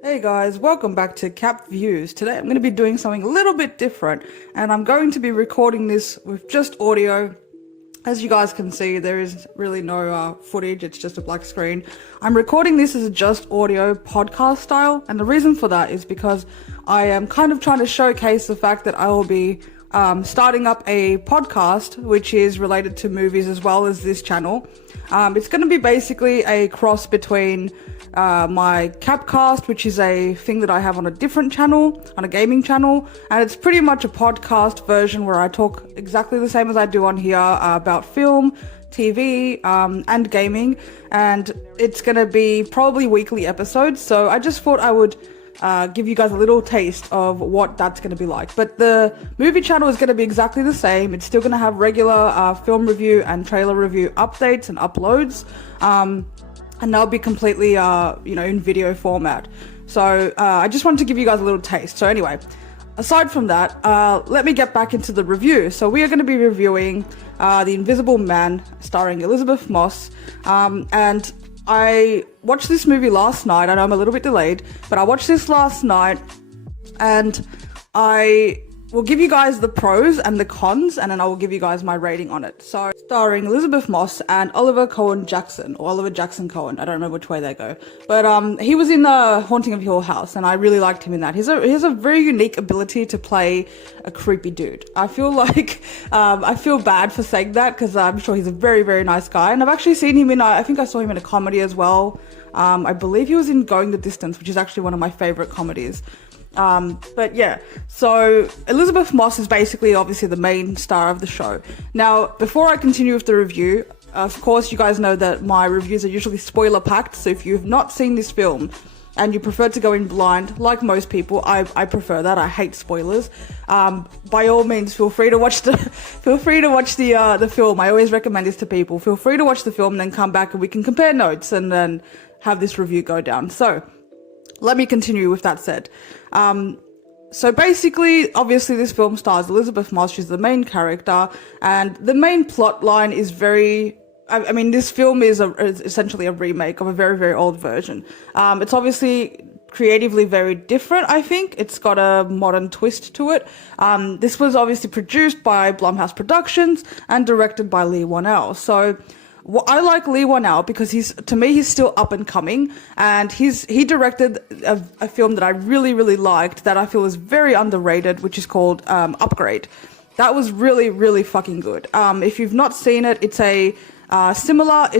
Hey guys, welcome back to Cap Views. Today I'm going to be doing something a little bit different, and I'm going to be recording this with just audio. As you guys can see, there is really no footage, it's just a black screen. I'm recording this as a just audio podcast style, and the reason for that is because I am kind of trying to showcase the fact that I will be starting up a podcast which is related to movies as well as this channel. It's going to be basically a cross between my Capcast, which is a thing that I have on a different channel, on a gaming channel, and it's pretty much a podcast version where I talk exactly the same as I do on here about film, TV, and gaming, and it's going to be probably weekly episodes, so I just thought I would give you guys a little taste of what that's going to be like. But the movie channel is going to be exactly the same. It's still going to have regular film review and trailer review updates and uploads, and they'll be completely, in video format. So I just wanted to give you guys a little taste. So anyway, aside from that, let me get back into the review. So we are going to be reviewing The Invisible Man, starring Elizabeth Moss, and I watched this movie last night. I know I'm a little bit delayed, but I watched this last night, and I will give you guys the pros and the cons, and then I will give you guys my rating on it. So, starring Elizabeth Moss and Oliver Cohen Jackson, or Oliver Jackson Cohen, I don't remember which way they go. But he was in Haunting of Hill House, and I really liked him in that. He has a very unique ability to play a creepy dude. I feel like, I feel bad for saying that, because I'm sure he's a very, very nice guy. And I've actually seen him in, I think I saw him in a comedy as well. I believe he was in Going the Distance, which is actually one of my favorite comedies. But yeah, so Elizabeth Moss is basically obviously the main star of the show. Now, before I continue with the review, of course, you guys know that my reviews are usually spoiler packed. So if you've not seen this film and you prefer to go in blind, like most people, I prefer that. I hate spoilers. By all means, feel free to watch the film. I always recommend this to people. Feel free to watch the film and then come back and we can compare notes and then have this review go down. So let me continue with that said. So basically, obviously this film stars Elizabeth Moss, she's the main character, and the main plot line is this film is essentially a remake of a very, very old version. It's obviously creatively very different, I think. It's got a modern twist to it. This was obviously produced by Blumhouse Productions and directed by Lee Whannell. So I like Lee Whannell because to me he's still up and coming, and he directed a film that I really, really liked that I feel is very underrated, which is called Upgrade. That was really, really fucking good. If you've not seen it, it's a sci-fi,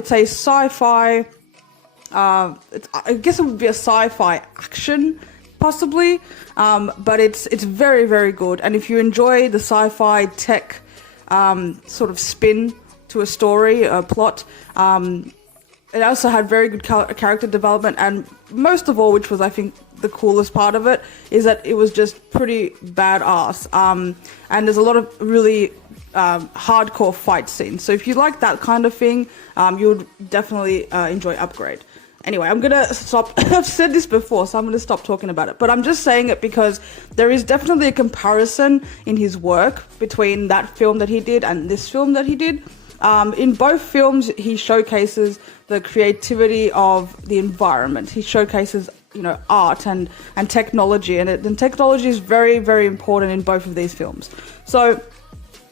I guess it would be a sci-fi action, possibly, but it's very, very good. And if you enjoy the sci-fi tech sort of spin to a story, a plot. It also had very good character development, and most of all, which was I think the coolest part of it, is that it was just pretty badass. And there's a lot of really hardcore fight scenes. So if you like that kind of thing, you would definitely enjoy Upgrade. Anyway, I'm gonna stop. I've said this before, so I'm gonna stop talking about it. But I'm just saying it because there is definitely a comparison in his work between that film that he did and this film that he did. In both films, he showcases the creativity of the environment. He showcases, art and technology, and technology is very, very important in both of these films. So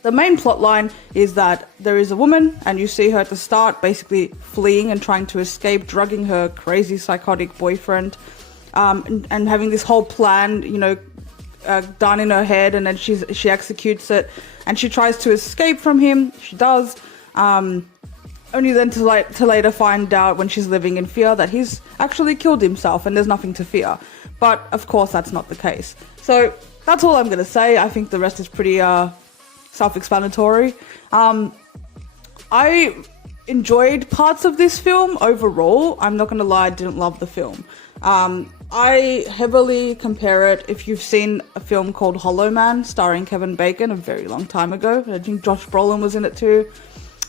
the main plot line is that there is a woman, and you see her at the start basically fleeing and trying to escape, drugging her crazy psychotic boyfriend, and having this whole plan, done in her head, and then she executes it, and she tries to escape from him. She does. Only then to later find out, when she's living in fear, that he's actually killed himself and there's nothing to fear. But of course that's not the case. So that's all I'm going to say. I think the rest is pretty self-explanatory. I enjoyed parts of this film overall. I'm not going to lie, I didn't love the film. I heavily compare it, if you've seen a film called Hollow Man starring Kevin Bacon a very long time ago. I think Josh Brolin was in it too.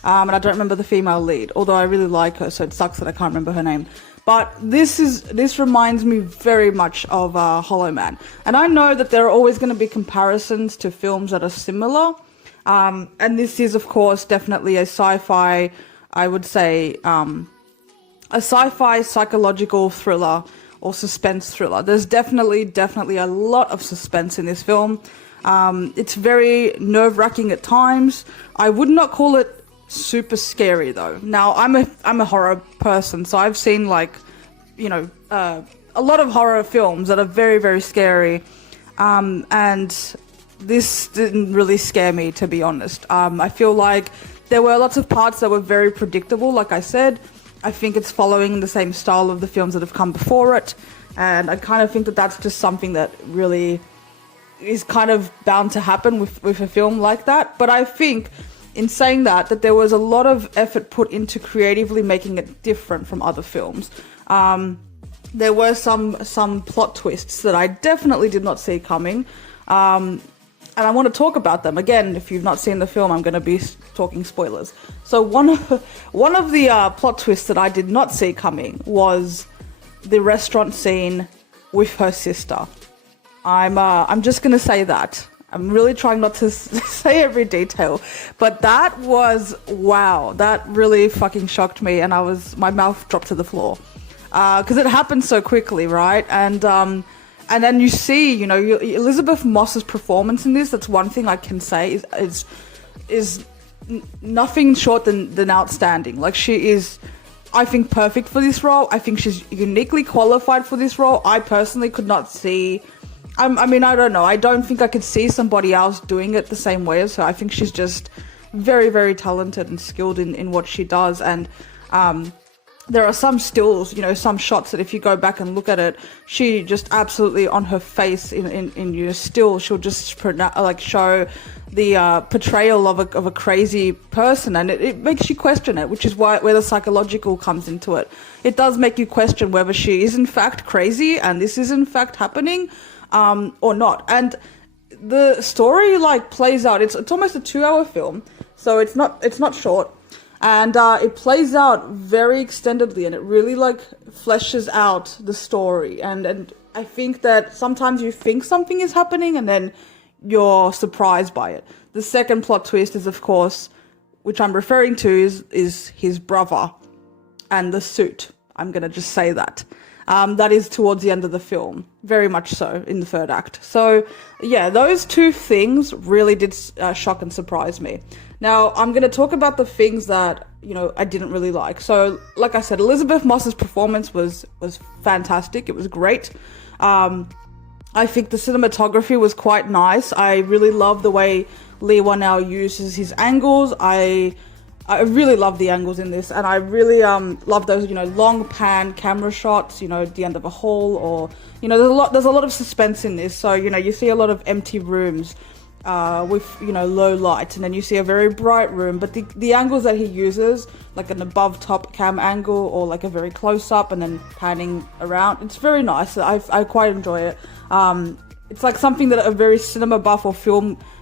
And I don't remember the female lead, although I really like her, so it sucks that I can't remember her name. But this reminds me very much of Hollow Man. And I know that there are always going to be comparisons to films that are similar. And this is, of course, definitely a sci-fi, I would say, a sci-fi psychological thriller or suspense thriller. There's definitely a lot of suspense in this film. It's very nerve-wracking at times. I would not call it super scary though. Now I'm a horror person, so I've seen like, you know, a lot of horror films that are very, very scary, and this didn't really scare me, to be honest. I feel like there were lots of parts that were very predictable. Like I said, I think it's following the same style of the films that have come before it, and I kind of think that that's just something that really is kind of bound to happen with a film like that. But I think in saying that there was a lot of effort put into creatively making it different from other films. There were some plot twists that I definitely did not see coming. And I want to talk about them. Again, if you've not seen the film, I'm going to be talking spoilers. So one of the plot twists that I did not see coming was the restaurant scene with her sister. I'm just going to say that. I'm really trying not to say every detail, but that was, wow, that really fucking shocked me, and my mouth dropped to the floor. Because it happened so quickly, right? And then you see, you know, Elizabeth Moss's performance in this, that's one thing I can say, is nothing short than outstanding. Like, she is, I think, perfect for this role. I think she's uniquely qualified for this role. I personally could not see, I mean, I don't know. I don't think I could see somebody else doing it the same way as her. I think she's just very, very talented and skilled in what she does. And there are some stills, you know, some shots that if you go back and look at it, she just absolutely on her face in your still, she'll just like show the portrayal of a crazy person, and it makes you question it, which is where the psychological comes into it. It does make you question whether she is in fact crazy and this is in fact happening, or not. And the story like plays out. It's almost a 2-hour film, so it's not short. And it plays out very extendedly, and it really like fleshes out the story. And I think that sometimes you think something is happening and then you're surprised by it. The second plot twist is, of course, which I'm referring to, is his brother and the suit. I'm going to just say that. That is towards the end of the film, very much so, in the third act. So, yeah, those two things really did shock and surprise me. Now, I'm going to talk about the things that, you know, I didn't really like. So, like I said, Elizabeth Moss's performance was fantastic. It was great. I think the cinematography was quite nice. I really love the way Lee Whannell uses his angles. I really love the angles in this, and I really love those, you know, long pan camera shots, you know, at the end of a hall, or, you know, there's a lot of suspense in this. So, you know, you see a lot of empty rooms with, you know, low light, and then you see a very bright room, but the angles that he uses, like an above top cam angle or like a very close up and then panning around, it's very nice. I quite enjoy it. It's like something that a very cinema buff or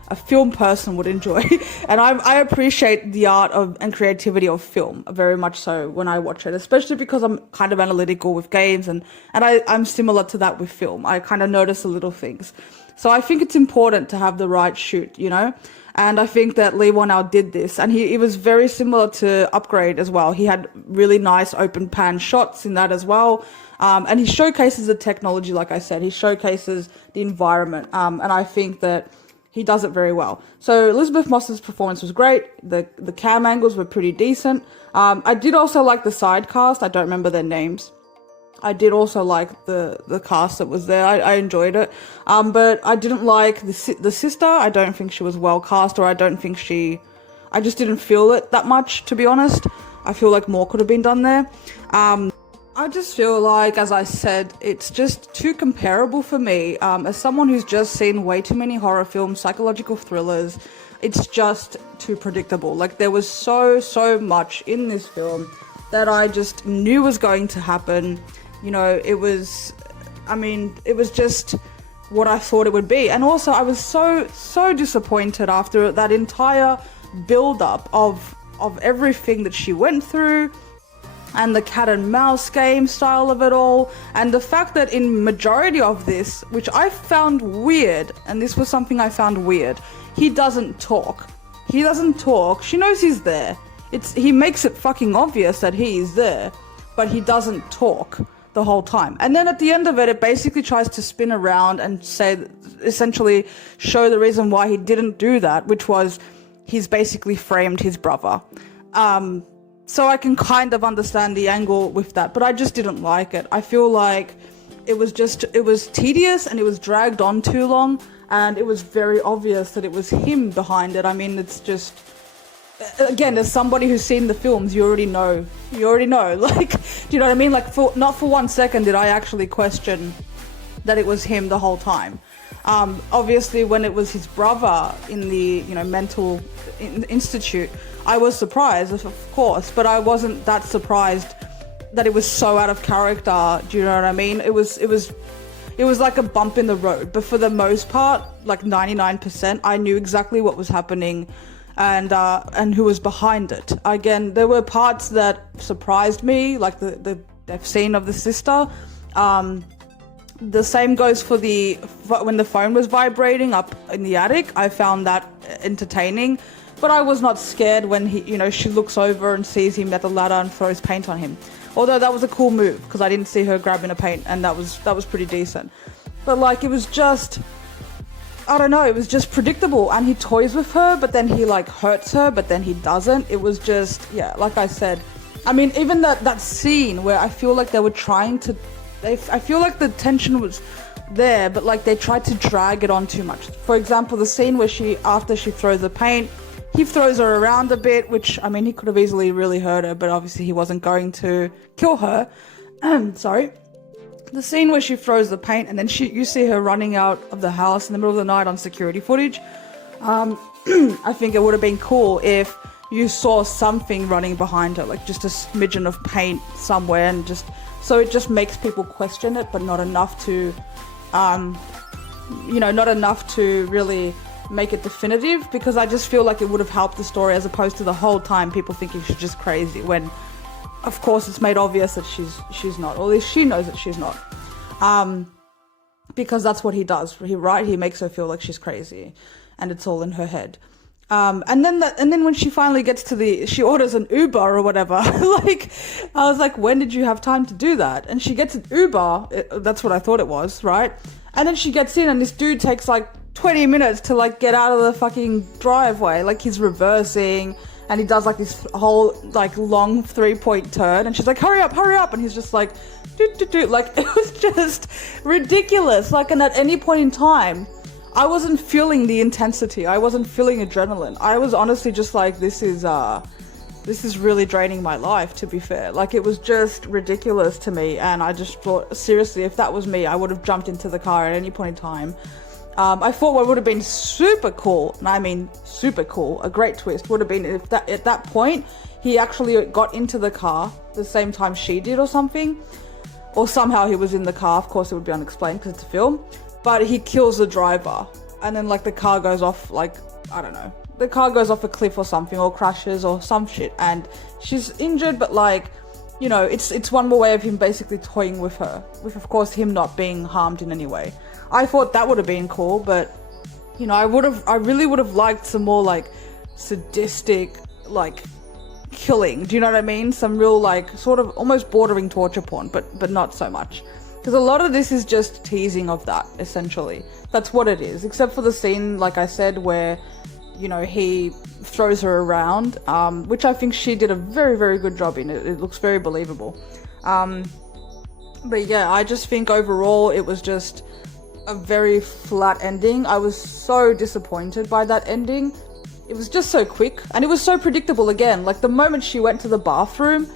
a film person would enjoy. And I appreciate the art and creativity of film very much so when I watch it, especially because I'm kind of analytical with games, and I'm similar to that with film. I kind of notice the little things. So I think it's important to have the right shoot, you know? And I think that Lee Whannell did this, and he was very similar to Upgrade as well. He had really nice open pan shots in that as well. And he showcases the technology, like I said. He showcases the environment. And I think that he does it very well. So Elizabeth Moss's performance was great. The cam angles were pretty decent. I did also like the side cast. I don't remember their names. I did also like the cast that was there. I enjoyed it. But I didn't like the sister. I don't think she was well cast, or I don't think I just didn't feel it that much, to be honest. I feel like more could have been done there. I just feel like, as I said, it's just too comparable for me. As someone who's just seen way too many horror films, psychological thrillers, it's just too predictable. Like, there was so much in this film that I just knew was going to happen. You know, it was just what I thought it would be. And also, I was so disappointed after that entire build-up of everything that she went through, and the cat and mouse game style of it all, and the fact that in majority of this, which I found weird, and this was something I found weird, he doesn't talk. He doesn't talk. She knows he's there. He makes it fucking obvious that he is there, but he doesn't talk. the whole time. And then at the end of it, it basically tries to spin around and essentially show the reason why he didn't do that, which was he's basically framed his brother. So I can kind of understand the angle with that, but I just didn't like it. I feel like it was tedious and it was dragged on too long, and it was very obvious that it was him behind it. I mean, it's just, again, as somebody who's seen the films, you already know, like, do you know what I mean? Like, not for 1 second did I actually question that it was him the whole time. Obviously, when it was his brother in the, mental institute, I was surprised, of course, but I wasn't that surprised that it was so out of character. Do you know what I mean? It was like a bump in the road, but for the most part, like 99%, I knew exactly what was happening and who was behind it. Again, there were parts that surprised me, like the death scene of the sister. The same goes for when the phone was vibrating up in the attic. I found that entertaining, but I was not scared when she looks over and sees him at the ladder and throws paint on him. Although that was a cool move because I didn't see her grabbing a paint, and that was pretty decent. But like, it was just, I don't know, it was just predictable. And he toys with her, but then he like hurts her, but then he doesn't. It was just, yeah, like I said, I mean, even that scene where I feel like they were trying to, I feel like the tension was there, but like they tried to drag it on too much. For example, the scene where after she throws the paint, he throws her around a bit, which, I mean, he could have easily really hurt her, but obviously he wasn't going to kill her. Sorry. The scene where she throws the paint and then you see her running out of the house in the middle of the night on security footage. I think it would have been cool if you saw something running behind her, like just a smidgen of paint somewhere, and so it just makes people question it, but not enough to, not enough to really make it definitive, because I just feel like it would have helped the story, as opposed to the whole time people thinking she's just crazy, when of course it's made obvious that she's not, or at least she knows that she's not, because that's what he does. He makes her feel like she's crazy, and it's all in her head. And then when she finally gets she orders an Uber or whatever, like, I was like, when did you have time to do that? And she gets an Uber, that's what I thought it was, right? And then she gets in, and this dude takes like 20 minutes to like get out of the fucking driveway. Like, he's reversing, and he does like this whole like long 3-point turn, and she's like, hurry up, and he's just like, do. Like, it was just ridiculous. Like, and at any point in time, I wasn't feeling the intensity. I wasn't feeling adrenaline. I was honestly just like, this is really draining my life, to be fair. Like, it was just ridiculous to me, and I just thought, seriously, if that was me, I would have jumped into the car at any point in time. I thought what would have been super cool, and I mean super cool, a great twist, would have been if at that point he actually got into the car the same time she did or something, or somehow he was in the car. Of course it would be unexplained because it's a film, but he kills the driver, and then like the car goes off, like, I don't know, the car goes off a cliff or something, or crashes or some shit, and she's injured, but like, it's one more way of him basically toying with her, with of course him not being harmed in any way. I thought that would have been cool, but I really would have liked some more like sadistic like killing. Do you know what I mean? Some real like sort of almost bordering torture porn, but not so much. Because a lot of this is just teasing of that, essentially. That's what it is. Except for the scene, like I said, where, he throws her around, which I think she did a very, very good job in. It looks very believable. But yeah, I just think overall it was just a very flat ending. I was so disappointed by that ending. It was just so quick, and it was so predictable again. Like, the moment she went to the bathroom,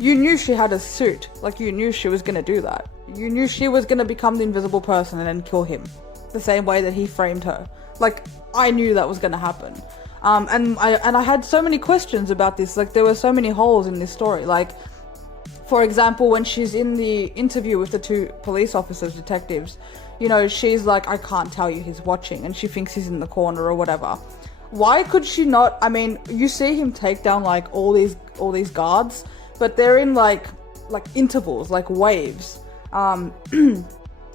you knew she had a suit. Like, you knew she was going to do that. You knew she was going to become the invisible person and then kill him, the same way that he framed her. Like, I knew that was going to happen. And I had so many questions about this. Like, there were so many holes in this story. Like, for example, when she's in the interview with the two police officers, detectives, she's like, I can't tell you, he's watching, and she thinks he's in the corner or whatever. Why could she not? I mean, you see him take down like all these guards, but they're in like intervals, like waves. And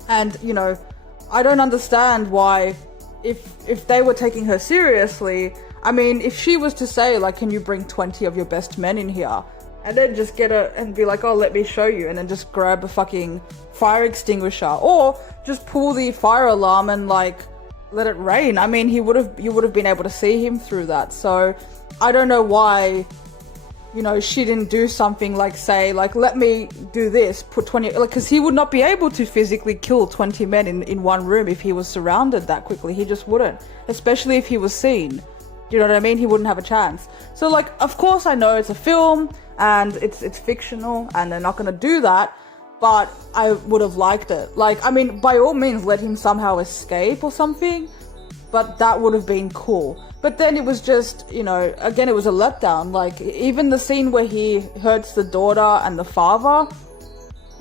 I don't understand why, if they were taking her seriously, I mean, if she was to say like, can you bring 20 of your best men in here? and then just get it and be like, oh, let me show you, and then just grab a fucking fire extinguisher, or just pull the fire alarm and like let it rain. I mean, you would have been able to see him through that. So I don't know why, you know, she didn't do something like, say, like, let me do this, put 20, like, because he would not be able to physically kill 20 men in one room if he was surrounded that quickly. He just wouldn't, especially if he was seen. You know what I mean? He wouldn't have a chance. So, like, of course I know it's a film and it's fictional and they're not going to do that, but I would have liked it. Like, I mean, by all means, let him somehow escape or something, but that would have been cool. But then it was just, you know, again, it was a letdown. Like, even the scene where he hurts the daughter and the father,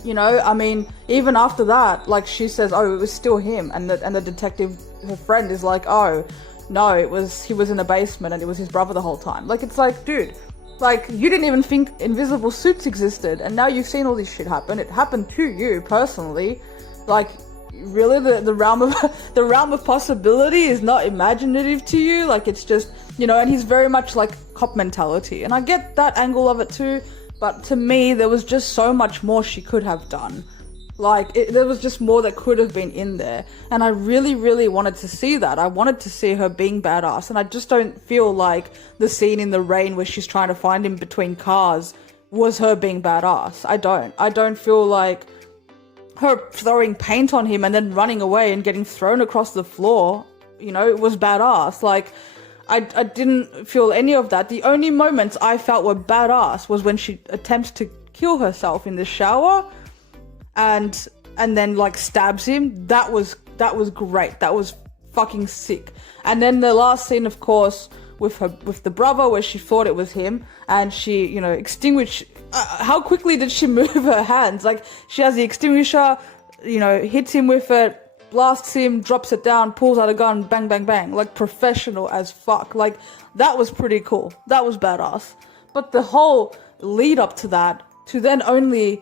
you know, I mean, even after that, like, she says, oh, it was still him. And the detective, her friend, is like, oh, no, he was in a basement and it was his brother the whole time. Like, it's like, dude, like, you didn't even think invisible suits existed. And now you've seen all this shit happen. It happened to you personally. Like, really, the realm of possibility is not imaginative to you. Like, it's just, you know, and he's very much like cop mentality, and I get that angle of it too, but to me there was just so much more she could have done. Like, there was just more that could have been in there, and I really wanted to see that. I wanted to see her being badass, and I just don't feel like the scene in the rain where she's trying to find him between cars was her being badass. I don't feel like her throwing paint on him and then running away and getting thrown across the floor, you know, it was badass. Like, I didn't feel any of that. The only moments I felt were badass was when she attempts to kill herself in the shower and then like stabs him. That was great. That was fucking sick. And then the last scene, of course, with the brother, where she thought it was him and she, you know, extinguished. How quickly did she move her hands? Like, she has the extinguisher, you know, hits him with it, blasts him, drops it down, pulls out a gun, bang, bang, bang. Like, professional as fuck. Like, that was pretty cool. That was badass. But the whole lead up to that, to then only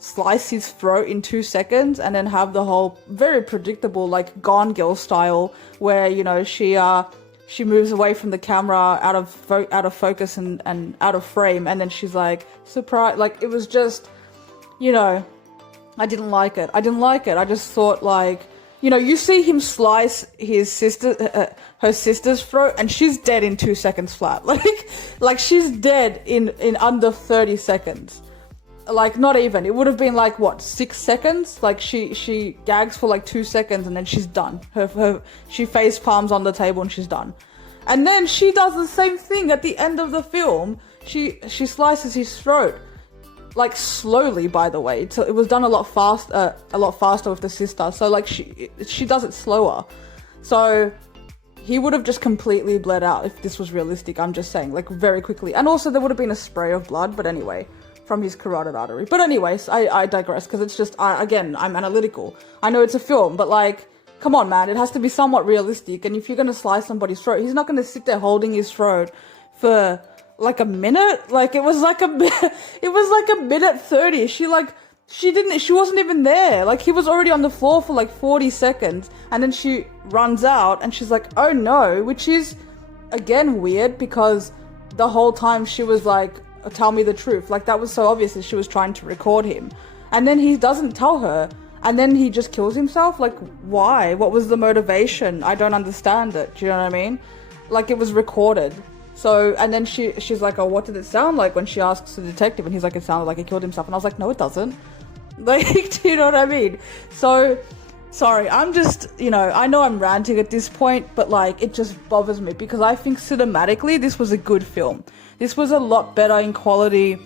slice his throat in 2 seconds and then have the whole very predictable, like, Gone Girl style, where, you know, she moves away from the camera, out of focus and out of frame, and then she's like, surprise. Like, it was just, you know, I didn't like it. I just thought, like, you know, you see him slice her sister's throat, and she's dead in 2 seconds flat. Like she's dead in under 30 seconds. Like, not even. It would have been like, what, 6 seconds? Like, she gags for like 2 seconds and then she's done. She face palms on the table and she's done. And then she does the same thing at the end of the film. She slices his throat. Like, slowly, by the way. So it was done a lot faster with the sister. So, like, she does it slower. So he would have just completely bled out if this was realistic. I'm just saying, like, very quickly. And also there would have been a spray of blood, but anyway, from his carotid artery. But anyways, I digress, because it's just, again, I'm analytical. I know it's a film, but, like, come on, man, it has to be somewhat realistic. And if you're going to slice somebody's throat, he's not going to sit there holding his throat for, like, a minute. Like, it was like a minute 30. She wasn't even there. Like, he was already on the floor for, like, 40 seconds. And then she runs out and she's like, oh no, which is, again, weird, because the whole time she was like, tell me the truth. Like, that was so obvious that she was trying to record him. And then he doesn't tell her. And then he just kills himself. Like, why? What was the motivation? I don't understand it. Do you know what I mean? Like, it was recorded. So, and then she's like, oh, what did it sound like, when she asks the detective? And he's like, it sounded like he killed himself. And I was like, no, it doesn't. Like, do you know what I mean? So, sorry, I'm just, you know I'm ranting at this point, but, like, it just bothers me, because I think cinematically this was a good film. This was a lot better in quality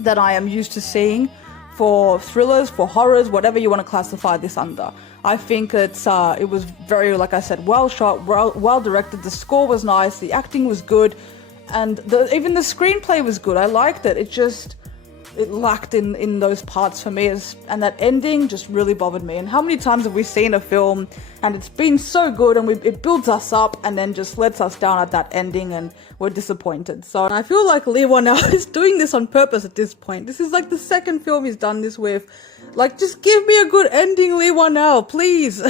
than I am used to seeing for thrillers, for horrors, whatever you want to classify this under. I think it was very, like I said, well shot, well directed. The score was nice, the acting was good, and even the screenplay was good. I liked it. It lacked in those parts for me, and that ending just really bothered me. And how many times have we seen a film and it's been so good and it builds us up and then just lets us down at that ending and we're disappointed. So I feel like Lee Whannell is doing this on purpose at this point. This is like the second film he's done this with. Like, just give me a good ending, Lee Whannell, please.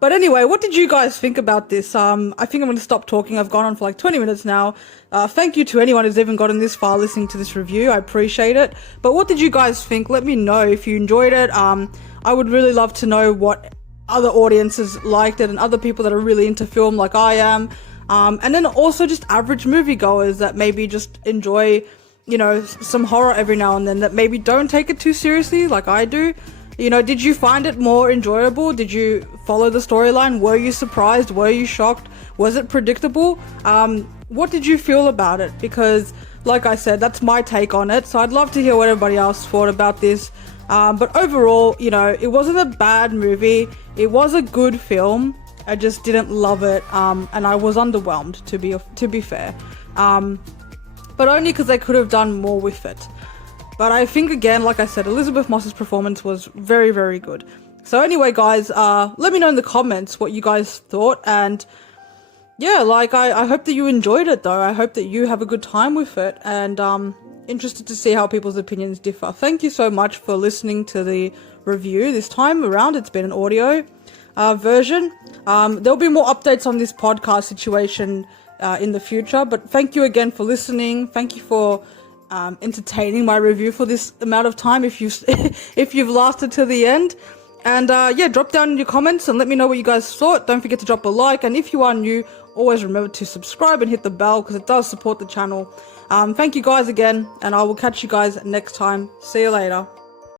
But anyway, what did you guys think about this? I think I'm going to stop talking. I've gone on for like 20 minutes now. Thank you to anyone who's even gotten this far listening to this review. I appreciate it. But what did you guys think? Let me know if you enjoyed it. I would really love to know what other audiences liked it and other people that are really into film like I am. And then also just average moviegoers that maybe just enjoy, you know, some horror every now and then, that maybe don't take it too seriously like I do. You know, did you find it more enjoyable? Did you follow the storyline? Were you surprised? Were you shocked? Was it predictable? What did you feel about it? Because, like I said, that's my take on it. So I'd love to hear what everybody else thought about this. But overall, you know, it wasn't a bad movie. It was a good film. I just didn't love it. And I was underwhelmed, to be fair. But only because they could have done more with it. But I think, again, like I said, Elizabeth Moss's performance was very, very good. So anyway, guys, let me know in the comments what you guys thought. And yeah, like, I hope that you enjoyed it, though. I hope that you have a good time with it. And interested to see how people's opinions differ. Thank you so much for listening to the review. This time around, it's been an audio version. There'll be more updates on this podcast situation in the future. But thank you again for listening. Thank you for entertaining my review for this amount of time, if you've lasted to the end. And yeah, drop down in your comments and let me know what you guys thought. Don't forget to drop a like, and if you are new, always remember to subscribe and hit the bell, because it does support the channel. Thank you guys again, and I will catch you guys next time. See you later.